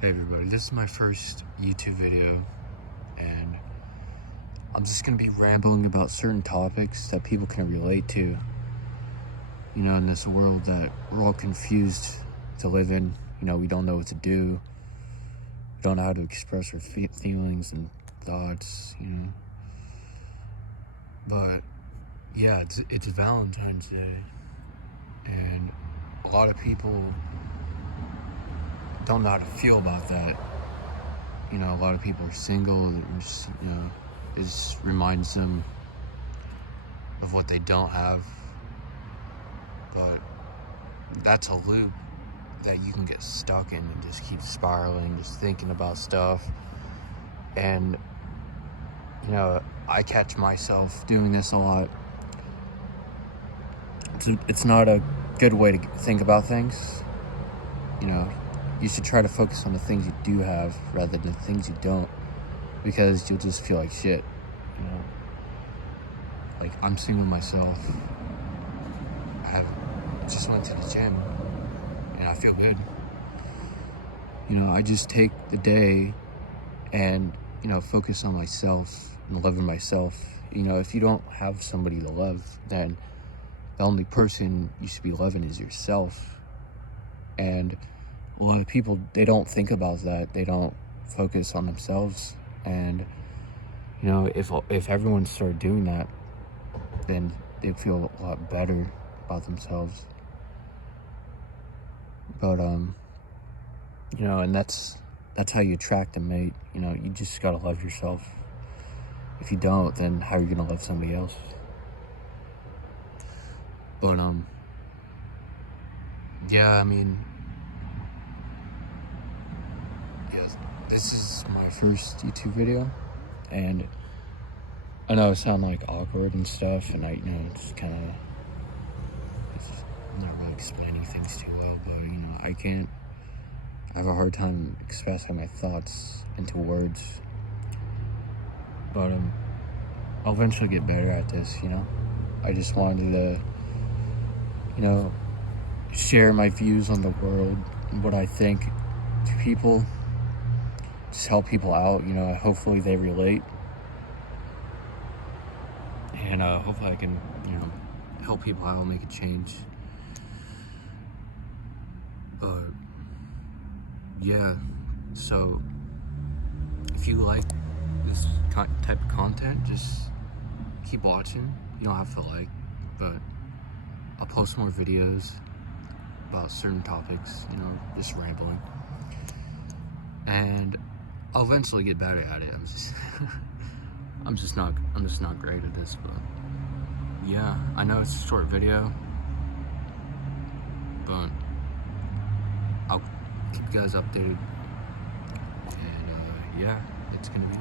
Hey everybody, this is my first YouTube video, and I'm just gonna be rambling about certain topics that people can relate to. You know, in this world that we're all confused to live in. You know, we don't know what to do. We don't know how to express our feelings and thoughts, you know. But yeah, it's Valentine's Day, and a lot of people don't know how to feel about that. You know, a lot of people are single, and just, you know, it just reminds them of what they don't have. But that's a loop that you can get stuck in and just keep spiraling, just thinking about stuff. And, you know, I catch myself doing this a lot. It's not a good way to think about things. You know, you should try to focus on the things you do have rather than the things you don't, because you'll just feel like shit, you know. Like, I'm single myself. I just went to the gym and I feel good. You know, I just take the day and, you know, focus on myself and loving myself. You know, if you don't have somebody to love, then the only person you should be loving is yourself. And a lot of people, they don't think about that. They don't focus on themselves. And, you know, if everyone started doing that, then they'd feel a lot better about themselves. But, you know, and that's how you attract a mate. You know, you just gotta love yourself. If you don't, then how are you gonna love somebody else? But, yeah, I mean, yes, this is my first YouTube video, and I know I sound like awkward and stuff, and you know, it's kind of, I'm not really explaining things too well, but, you know, I have a hard time expressing my thoughts into words. But, I'll eventually get better at this, you know. I just wanted to, you know, share my views on the world and what I think to people. Just help people out, you know. Hopefully they relate. And hopefully I can, you know, help people out and make a change. Yeah, so if you like this type of content, just keep watching. You don't have to like, but I'll post more videos about certain topics, you know, just rambling. And I'll eventually get better at it. I'm just not great at this, but yeah, I know it's a short video, but I'll keep you guys updated. And yeah, it's gonna be it.